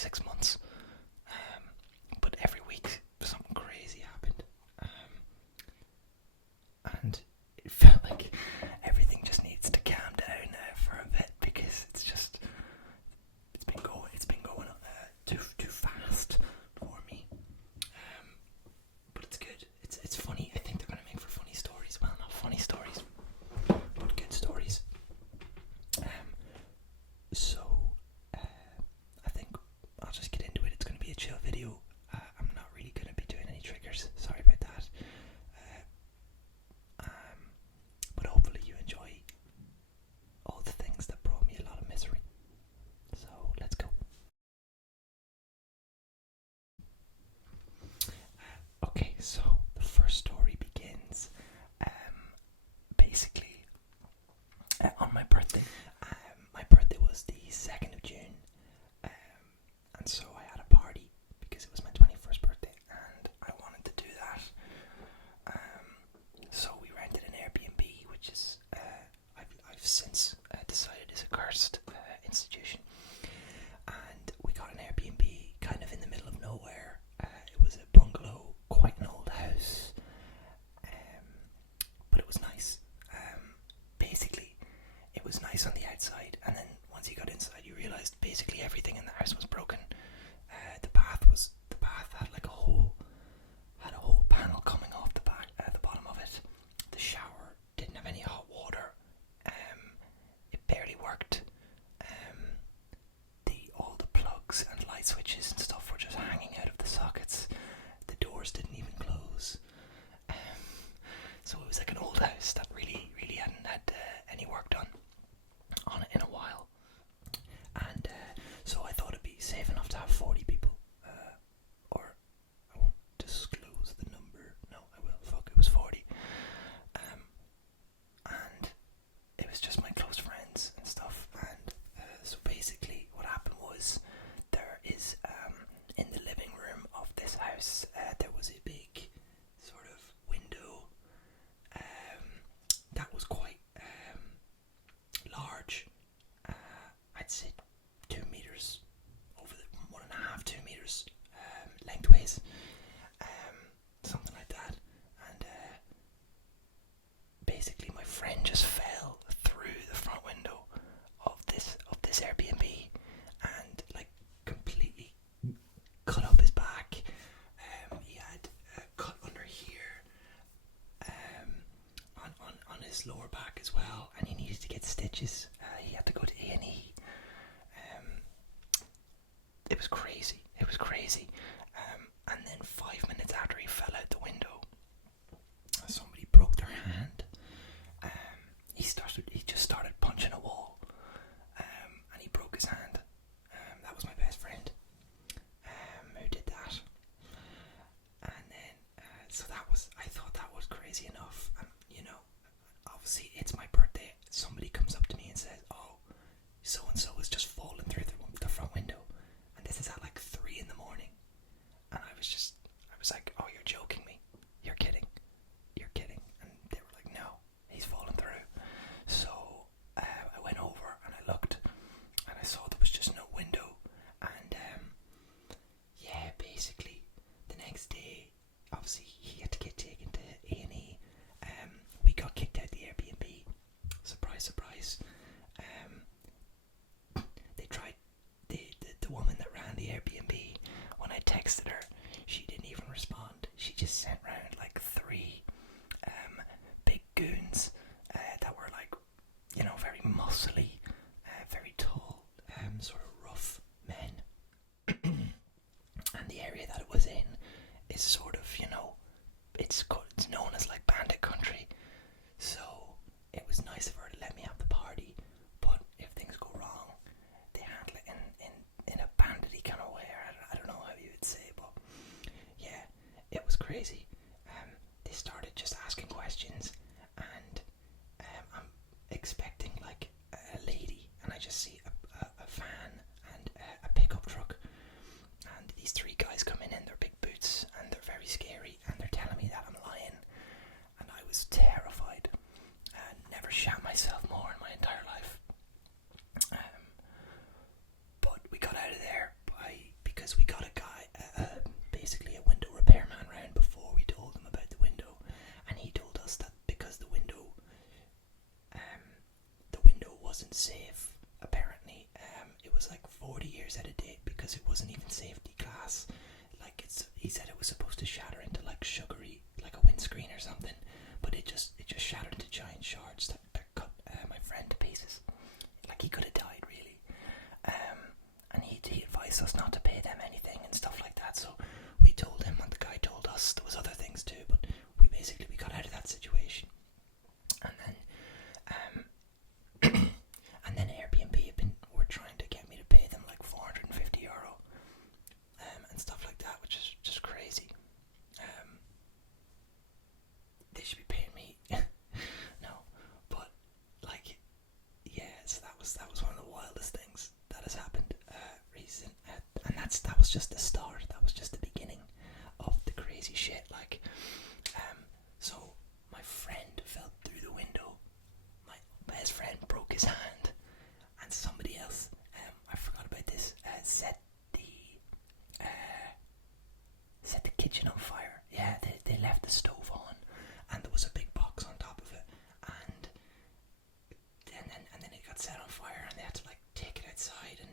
6 months. But every week something crazy happened. And it felt like everything just needs to calm down for a bit, because it's been going too fast for me. But it's good. It's funny. I think they're gonna make for funny stories. Well, not funny stories, but good stories. So I think I'll just get into it. It's gonna be a chill video. I'm not really gonna be doing any triggers. Sorry about that. But hopefully you enjoy all the things that brought me a lot of misery. So let's go. Okay, so the first story begins basically on my birthday. My birthday was the 2nd of June, and so I had a party because it was my 21st birthday and I wanted to do that. So we rented an Airbnb, which is I've since decided is a cursed institution, and we got an Airbnb kind of in the middle of nowhere. It was a bungalow, quite an old house, but it was nice. Basically, it was nice on the outside, and then once you got inside, you realised basically everything in the house was broken. The bath had like had a whole panel coming off the bottom of it. The shower didn't have any hot water. It barely worked. All the plugs and light switches and stuff were just hanging out of the sockets. The doors didn't even close. So it was like an old house that really hadn't had any work done on it in a while. And so I thought it'd be safe enough to have 40 people. Or I won't disclose the number. No, I will. Fuck, it was 40. And it was just my close friends and stuff. And so basically what happened was, there is in the living room of this house, there was a big sort of window that was quite large. I'd say 2 meters, over the 1.5, 2 meters lengthways, something like that. And basically my friend just fell through the front window of this Airbnb and like completely cut up his back. He had a cut under here, on his lower back as well, and he needed to get stitches. He had to go to A&E. It was crazy. And then 5 minutes after he fell out the window, somebody broke their hand. He just started punching a wall, and he broke his hand. That was my best friend who did that. And then so I thought that was crazy enough. And obviously it's my birthday. Somebody comes up to me and says, "Oh, so and so has just fallen through the front window," and this is at like 3 in the morning. And I was like, "Oh, you're joking me? You're kidding? And they were like, "No, he's fallen through." So I went over and I looked, and I saw there was just no window. And yeah, basically the next day, obviously he had to get taken to A&E. We got kicked out the Airbnb. Surprise, surprise. They tried, the woman that ran the Airbnb, when I texted her, she didn't even respond. She just sent round like 3 big goons that were like, very muscly, very tall, sort of rough men. And the area that it was in is sort of, it's known as like bandit country. So it was nice of her to let me have the party, but if things go wrong, they handle it in a bandity kind of way. I don't know how you would say, but yeah, it was crazy. They started just asking questions, and I'm expecting like a lady, and I just see a van and a pickup truck, and these 3 guys come in their big boots, and they're very scary, and they're telling me that I'm lying, and I was terrified. Never shat myself more in my entire life. But we got out of there by because we got a guy, basically a window repairman round before we told him about the window, and he told us that because the window wasn't safe. Apparently, it was like 40 years out of date because it wasn't even safety glass. Like he said it was supposed to shatter into like sugary, like a windscreen or something, but it just shattered into giant shards that cut my friend to pieces. Like he could have died really. And he advised us not to pay them anything and stuff like that. So we told him, and the guy told us there was other things too, but we got out of that situation. And then and then Airbnb were trying to get me to pay them like €450 and stuff like that, which is just crazy. They should be paying me. No, but like, yeah, so that was one of the wildest things that has happened recent, and that was just the start. That was just the beginning of the crazy shit. Like, so my friend fell through the window. My best friend broke his hand, and somebody else, I forgot about this, set the kitchen on fire. Yeah, they left the stove on, and there was a big box on top of it, and then it got set on fire, and they had to like take it outside, and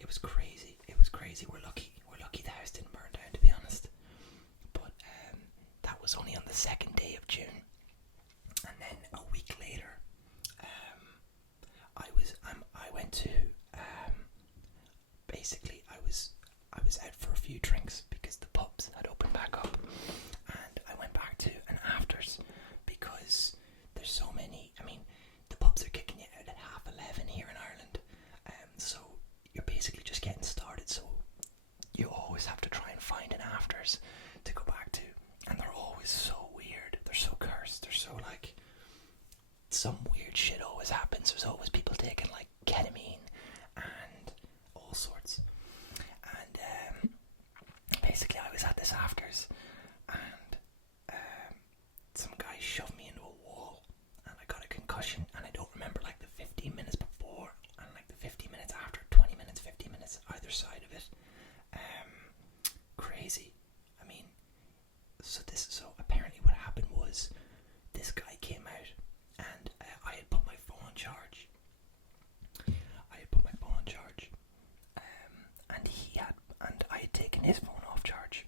it was crazy. It was crazy. We're lucky the house didn't burn down, to be honest. But that was only on the 2nd day of June, and then a week later, I went to basically I was out for a few drinks because the pubs had opened back up, and I went back to an afters because there's so many. I mean, the pubs are kicking you out at 11:30 here in Ireland, so you're basically just getting started. So you always have to try and find an afters to go back to, and they're always so weird. They're so cursed. They're so like, some weird shit always happens. There's always people taking like ketamine and all sorts. And basically, I was at this afters, and some guy shoved me into a wall, and I got a concussion. And I don't remember like the 15 minutes before and like the 15 minutes after. 20 minutes, 15 minutes either side of it. Crazy. I mean, so apparently what happened was this guy came out, and I had put my phone on charge. And I had taken his phone off charge,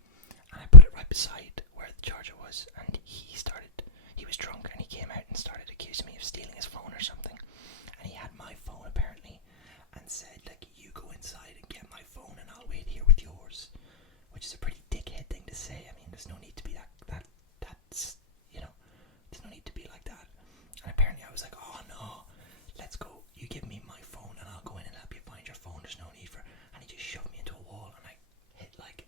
and I put it right beside where the charger was. And he was drunk, and he came out and started accusing me of stealing his phone or something. And he had my phone apparently, and said like, "You go inside and get my phone, and I'll wait here with yours," which is a pretty dickhead thing to say. I mean, there's no need to be that's, you know, there's no need to be like that. And apparently I was like, "Oh no, let's go. You give me my phone, and I'll go in and help you find your phone. There's no need for." And he just shoved me into a wall, and I hit like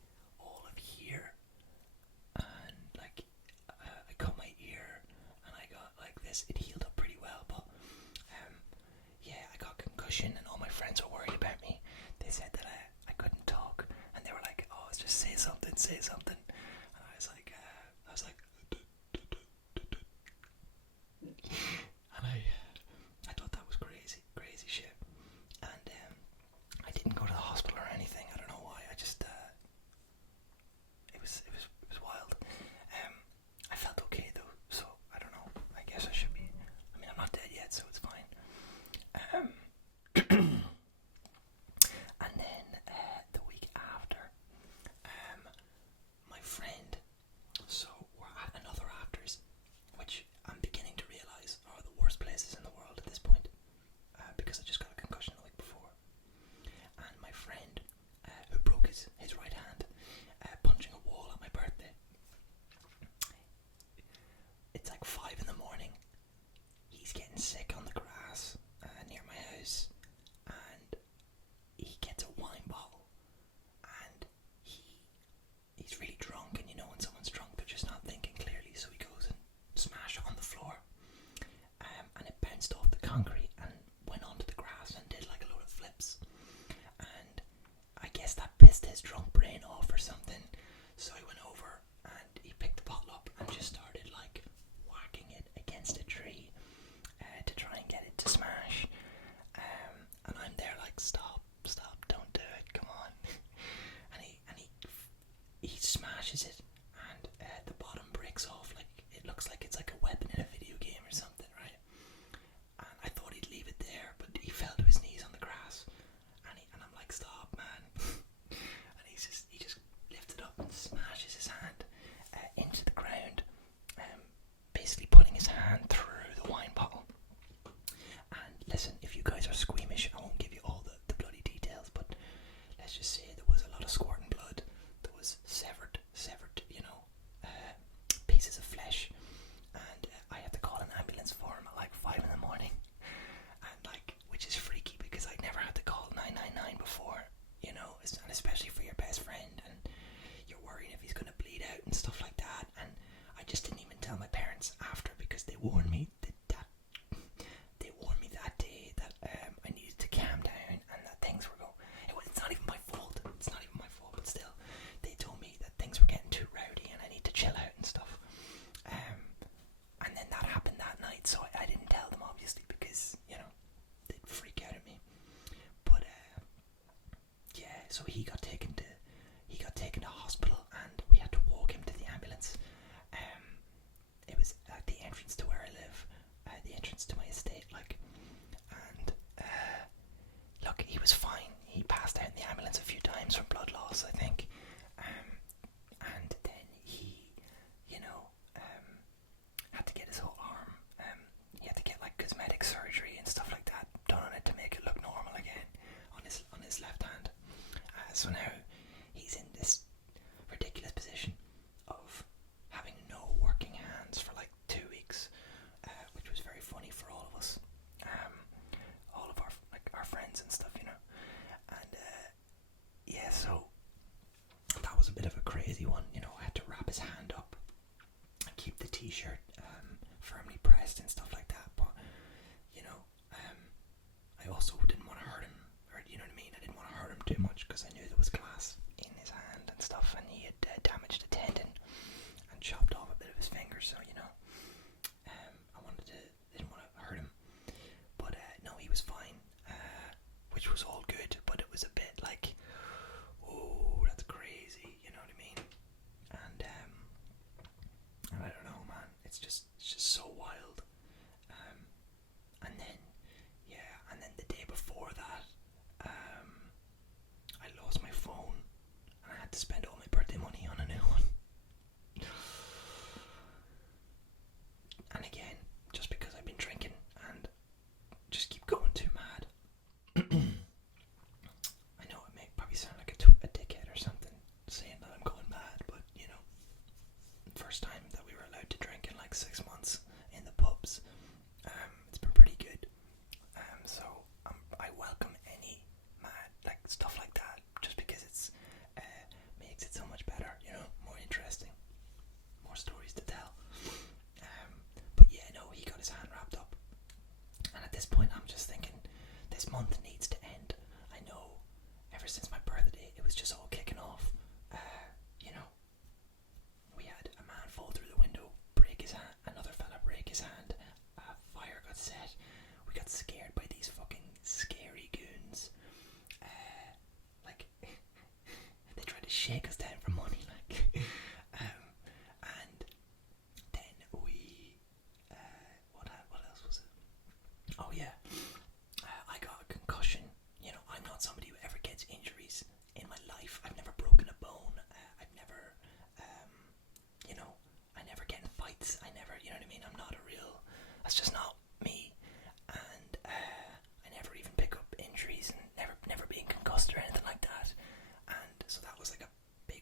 let's just say there was a lot of squirting blood. There was severed, pieces of flesh, and I had to call an ambulance for him at like 5 in the morning, and which is freaky because I'd never had to call 999 before, and especially for your best friend, and you're worried if he's going to bleed out and stuff like that. And I just didn't even tell my parents after because they warned me that day that I needed to calm down and that things were going. It's not even my fault. It's not even my fault, but still, they told me that things were getting too rowdy and I need to chill out and stuff. And then that happened that night, so I didn't tell them obviously because they'd freak out at me. But yeah, so he got taken to hospital, and we had to walk him to the ambulance. It was at the entrance to where I live, the entrance to my estate, and look, he was fine. He passed out in the ambulance a few times from blood loss, I think, and then he, had to get his whole arm. He had to get cosmetic surgery and stuff like that done on it to make it look normal again on his left hand. So now he's in this ridiculous position of having no working hands for 2 weeks, which was very funny for all of us, all of our friends and stuff, and yeah, so that was a bit of a crazy one. I had to wrap his hand up and keep the t-shirt firmly pressed and stuff like that, but I also didn't want to hurt him, or you know what I mean, I didn't want to hurt him too much because I knew there was glass in his hand and stuff, and he had damaged a tendon and chopped off a bit of his finger, so didn't want to hurt him, but no, he was fine, which was all good, but it was a bit oh, that's crazy, you know what I mean, and I don't know, man, it's just so wild. And then the day before that, I lost my phone and I had to spend all my birthday money on a new one. And again, just because I've been drinking and just keep going too mad. I know it may probably sound like a dickhead or something saying that I'm going mad, but first time that we were allowed to drink in 6 months in the pubs. It's been pretty good. So I welcome any mad stuff like that, just because it's makes it so much better, more interesting, more stories to tell. But yeah, no, he got his hand wrapped up, and at this point I'm just thinking, this month needs to end. I know, ever since my birthday, it was just all kicking off. We had a man fall through the window, break his hand, another fella break his hand, a fire got set, we got scared by these fucking scary goons. They tried to shake us down for money, and then we, what else was it? Oh yeah, I got a concussion. I'm not somebody who ever gets injuries in my life. I've never broken a bone. I've never, I never get in fights. I never, you know what I mean? I'm not a real, that's just not me. And I never even pick up injuries, and never being concussed or anything like that. And so that was a big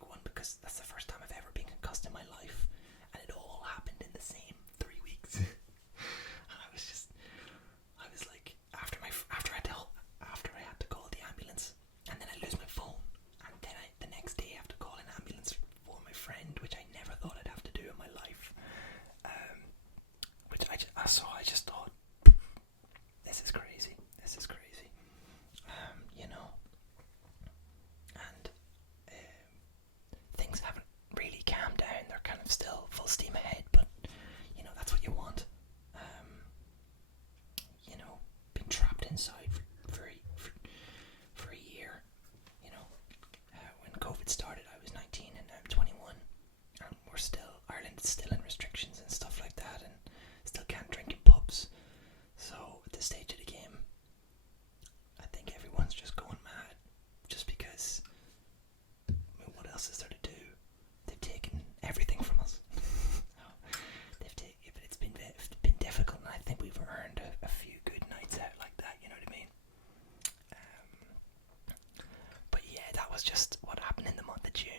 was just what happened in the month of June.